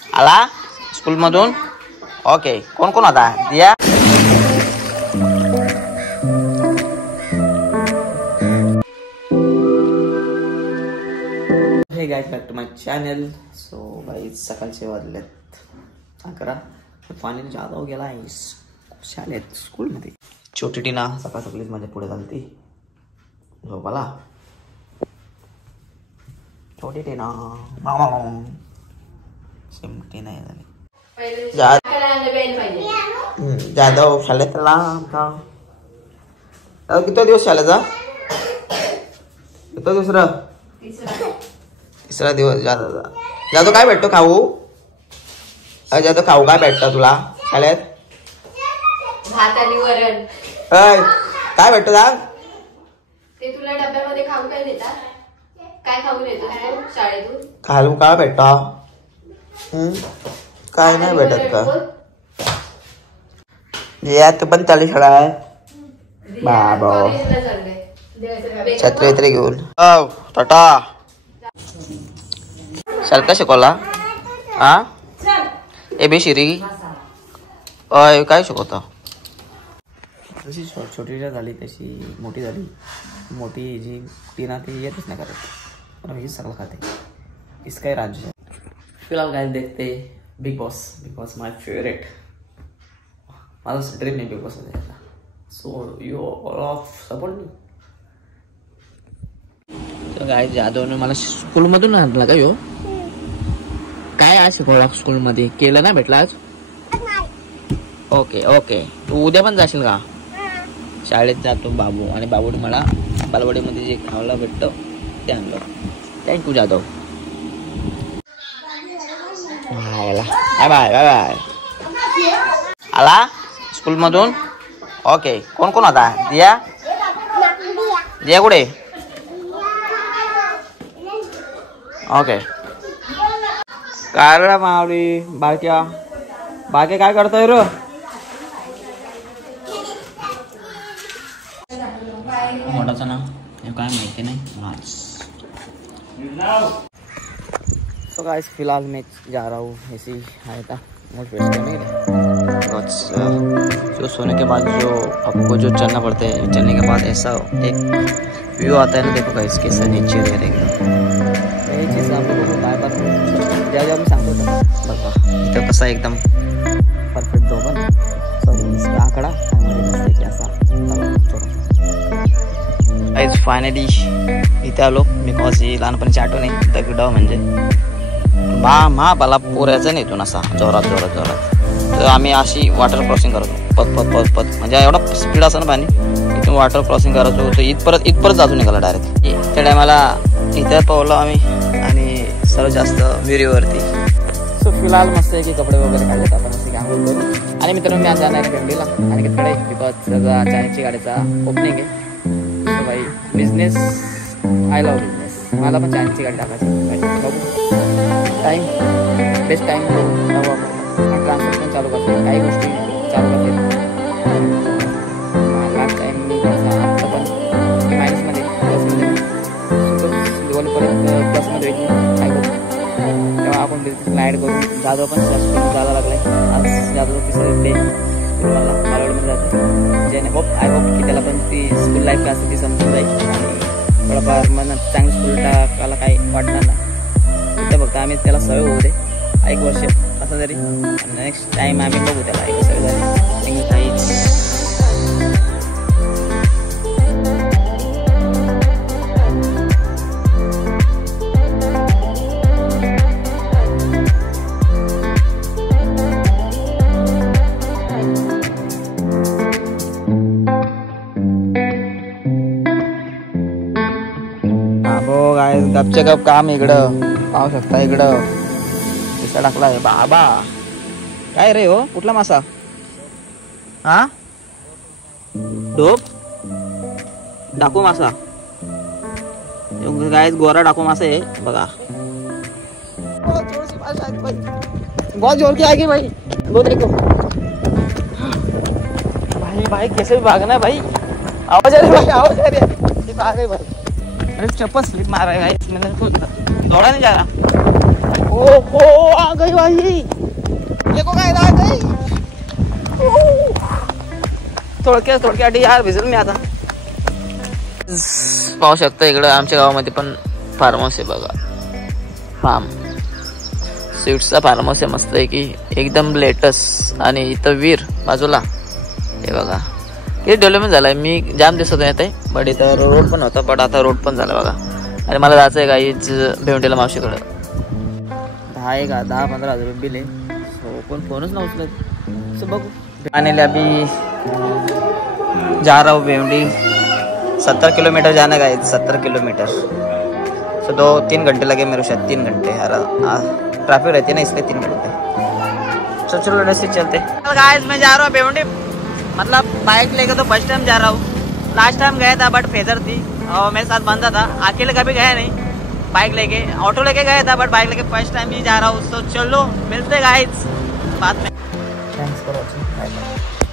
आला स्कूल मधून? ओके, कोण कोण होता? दिया. Hey guys, back to my channel. So guys, सकाळचे वाजलेत 11. पाणी जादा हो गेला आहे शाळेत, स्कूलमध्ये. छोटी टीना सकाळ सकाळीच माझ्या पुढे चालती झोपाला. छोटी टीना शिमटी नाही झाली. जाधव शाळेत किती दिवस शाळेचा? किती तिसरा दिवस. जाधव काय भेटतो खाऊ? जाधव खाऊ काय भेटतं तुला शाळेत? भात आणि वरण. काय भेटतो सांग? ते तुला डब्यामध्ये खाऊ काय देतात? काय खाऊ देतो शाळेतून? खाऊ काय भेटतं? काय नाही भेटत का? यात पण चालू शाळा आहे बाबा. छत्री तरी घेऊन टाटा. शाळेत शिकवला? ABCD काय शिकवता? जशी छोटी झाली तशी मोठी झाली. मोठी जी टीना ती येतच नाही करत, पण ही सगळं खाते. इसका राज्य. फिलहाल गाइस देखते बिग बॉस माय फेवरेट. माझा ड्रीम आहे बिग बॉस मध्ये. So you all of support me. तर गाइस, जाधवने मला स्कूल मधून आणला का यो? काय आज शिकवला स्कूल मध्ये? केलं ना भेटला आज? ओके. तू उद्या पण जाशील का? शाळेत जातो बाबू, आणि बाबूने मला बालवाडीमध्ये जे खायला भेटतं ते आणलं. थँक्यू जाधव. Bye bye. आला स्कूल मधून? ओके, कोण कोण होता? दिया कुठे? ओके. काय रे मावली बाकी काय करतोय रे? मोठाचं नाव काय माहिती नाही. तो गाइस, फिलहाल मैं जा रहा हूँ ऐसे ही आया था मूड फ्रेश करने के लिए. जो सोने के बाद जो आपको जो चलना पड़ता है, चलने के बाद ऐसा एक व्यू आता है ना. देखो गाइस, कैसा नीचे एकदम. यही चीज़ आप लोगों को बाय बार ज्या मी सांगतो बघा. इथं कसा एकदम परफेक्ट दोन सॉरी आकडा की असा गाइस. फायनली इथे आलो. बिकॉज ही लहानपणीची आठवण आहे. दगड म्हणजे मला पोऱ्याचा नाही इथून असा जोरात. तर आम्ही अशी वॉटर क्रॉसिंग करतो पत म्हणजे एवढा स्पीड असं ना पाणी. इथून वॉटर क्रॉसिंग करायचो तर इथपर्यंत जातो निघाला डायरेक्ट. त्या टायमाला इथे पावलो आम्ही आणि सर्वात जास्त विहिरीवरती. सो फिलहाल मस्त आहे की कपडे वगैरे काढलेत आपण असे काम करू. आणि मित्रांनो, मी आज जाणार आहे भेंडीला आणि कडे, बिकॉज त्याचा चायची गाडीचा ओपनिंग आहे. सो भाई, बिझनेस आय लव्ह बिझनेस. मला पण चायची गाडी टाकायची. बघू टाईम बेस्ट टाईम बघू आपण ट्रान्सफर पण चालू करते. काही गोष्टी चालू करते. लास्ट टाईम मी थोडासा आत्ता पण मायनसमध्ये प्लसमध्ये दिवाळीपर्यंत प्लसमध्ये होईल. काय करू तेव्हा आपण बिझनेसला ॲड करू. जाधव पण जास्त जायला लागला आहे. आज जाधव तिसरं डे स्कूलला बालवाडीमध्ये जाते. ज्याने आय होप की त्याला पण ती स्कूल लाईफ काय असते ती समजून जाईल आणि थोडंफार मनात चांगली स्कूल टाकायला काही वाटणार नाही. इथं फक्त आम्ही त्याला सवय होऊ दे 1 वर्ष असं तरी. नेक्स्ट टाइम आम्ही बघू त्याला 1 वर्ष झाली. हो गाय, गपचे गप काम इकडं पाहू शकता. इकडं दिसा टाकला आहे बाबा. काय रे हो? कुठला मासा? डोप डाकू मासा. गाय गोरा डाकू मासा आहे बघा. बहुत जोर की आएगी भाई. बहुत देखो भाई कैसे भी भागना है भाई. आवाज आ रही है भाई. अरे चप्पल स्लिप मार रहा है भाई. मैंने दौड़ा नहीं जा रहा. ओ आ गई भाई, देखो काय आ गई. थोडक्यात यार भिजल मी आता. पाहू शकता इकडं आमच्या गावामध्ये पण फार्म हाऊस आहे बघा. फार्म स्वीट्सचा फार्म हाऊस आहे मस्त आहे की एकदम लेटेस्ट. आणि इथं वीर बाजूला हे बघा किती डेव्हलपमेंट झालाय. मी जाम दिसत येत आहे बट इथं रोड पण होता बट आता रोड पण झाला बघा. आणि मला जायचं आहे गाईच भेवंडीला मावशीकडं. 10-15 हजार रुपये बिल आहे. सो कोण फोनच न उचलत. सो बघू. आने अभी जा रहा हूँ भेवंडी. 70 किलोमीटर जाना गाइस, 70 किलोमीटर. सो 2-3 घंटे लगे मेरे शायद. 3 घंटे ट्रैफिक रहती है ना इसलिए 3 घंटे. तो चलो ऐसे चलते. गाइस मैं जा रहा हूँ भेवंडी. मतलब बाइक लेके तो फर्स्ट टाइम जा रहा हूँ. लास्ट टाइम गया था बट फेदर थी और मेरे साथ बंदा था. अकेले कभी गया नहीं. बाइक लेके ऑटो लेके गया था बट बाइक लेके फर्स्ट टाइम ही जा रहा हूँ. तो चलो मिलते गाइस बाद में. Thanks for watching. Bye bye.